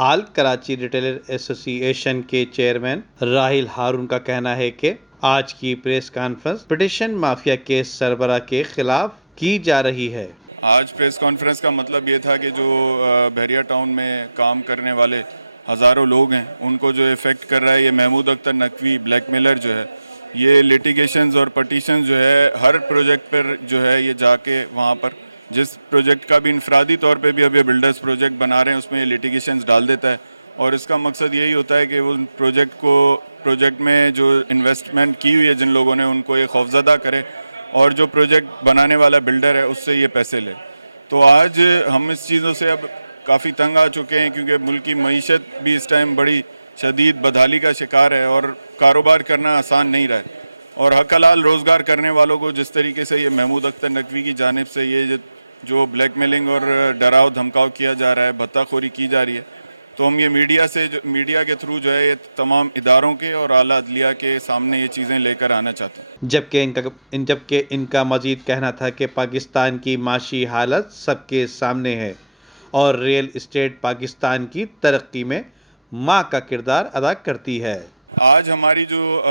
آل Karachi retailer ایسوسی ایشن کے چیئرمین راہیل ہارون کا کہنا ہے کہ آج کی پریس کانفرنس پٹیشن مافیا کے سربراہ کے خلاف کی جا رہی ہے۔ آج پریس کانفرنس کا مطلب یہ تھا کہ جو بحریہ ٹاؤن میں کام کرنے والے ہزاروں لوگ ہیں ان کو جو افیکٹ کر رہا ہے یہ محمود اختر نقوی بلیک میلر جو ہے، یہ لیٹیگیشنز اور پٹیشنز جو ہے ہر پروجیکٹ پر جو ہے یہ جا کے وہاں پر جس پروجیکٹ کا بھی انفرادی طور پہ بھی ابھی بلڈرز پروجیکٹ بنا رہے ہیں اس میں یہ لیٹیگیشنز ڈال دیتا ہے، اور اس کا مقصد یہی ہوتا ہے کہ وہ پروجیکٹ میں جو انویسٹمنٹ کی ہوئی ہے جن لوگوں نے ان کو یہ خوفزدہ کرے اور جو پروجیکٹ بنانے والا بلڈر ہے اس سے یہ پیسے لے۔ تو آج ہم اس چیزوں سے اب کافی تنگ آ چکے ہیں کیونکہ ملک کی معیشت بھی اس ٹائم بڑی شدید بدحالی کا شکار ہے اور کاروبار کرنا آسان نہیں رہا ہے، اور حق حلال روزگار کرنے والوں کو جس طریقے سے یہ محمود اختر نقوی کی جانب سے یہ جو بلیک میلنگ اور ڈراؤ دھمکاؤ کیا جا رہا ہے، بھتہ خوری کی جا رہی ہے، تو ہم یہ میڈیا کے تھرو جو ہے یہ تمام اداروں کے اور اعلیٰ عدلیہ کے سامنے یہ چیزیں لے کر آنا چاہتے ہیں۔ جبکہ ان کا مزید کہنا تھا کہ پاکستان کی معاشی حالت سب کے سامنے ہے اور ریل اسٹیٹ پاکستان کی ترقی میں ماں کا کردار ادا کرتی ہے۔ آج ہماری جو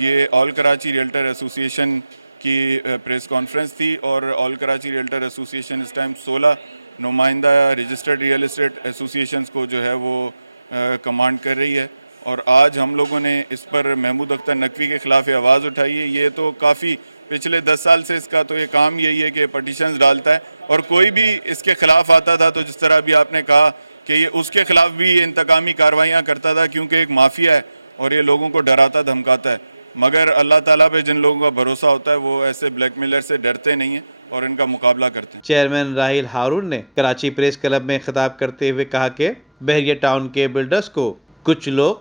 یہ آل کراچی ریلٹر ایسوسی ایشن کی پریس کانفرنس تھی، اور آل کراچی ریلٹر ایسوسی ایشن اس ٹائم 16 نمائندہ رجسٹرڈ ریئل اسٹیٹ ایسوسی ایشنز کو جو ہے وہ کمانڈ کر رہی ہے، اور آج ہم لوگوں نے اس پر محمود اختر نقوی کے خلاف یہ آواز اٹھائی ہے۔ یہ تو کافی پچھلے 10 سال سے اس کا تو یہ کام یہی ہے کہ پٹیشنز ڈالتا ہے، اور کوئی بھی اس کے خلاف آتا تھا تو جس طرح بھی آپ نے کہا کہ یہ اس کے خلاف بھی انتقامی کارروائیاں کرتا تھا کیونکہ ایک مافیا ہے اور یہ لوگوں کو ڈراتا دھمکاتا ہے، مگر اللہ تعالیٰ پہ جن لوگوں کا بھروسہ ہوتا ہے وہ ایسے بلیک میلر سے ڈرتے نہیں ہیں اور ان کا مقابلہ کرتے ہیں۔ چیئرمین راہیل ہارون نے کراچی پریس کلب میں خطاب کرتے ہوئے کہا کہ بحریہ ٹاؤن کے بلڈرز کو کچھ لوگ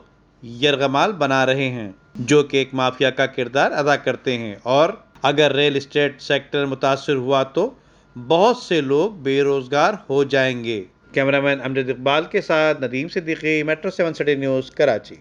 یرغمال بنا رہے ہیں جو کہ ایک مافیا کا کردار ادا کرتے ہیں، اور اگر ریل اسٹیٹ سیکٹر متاثر ہوا تو بہت سے لوگ بے روزگار ہو جائیں گے۔ کیمرہ مین امجد اقبال کے ساتھ Nadeem Siddiqui, metro 7 city news, Karachi.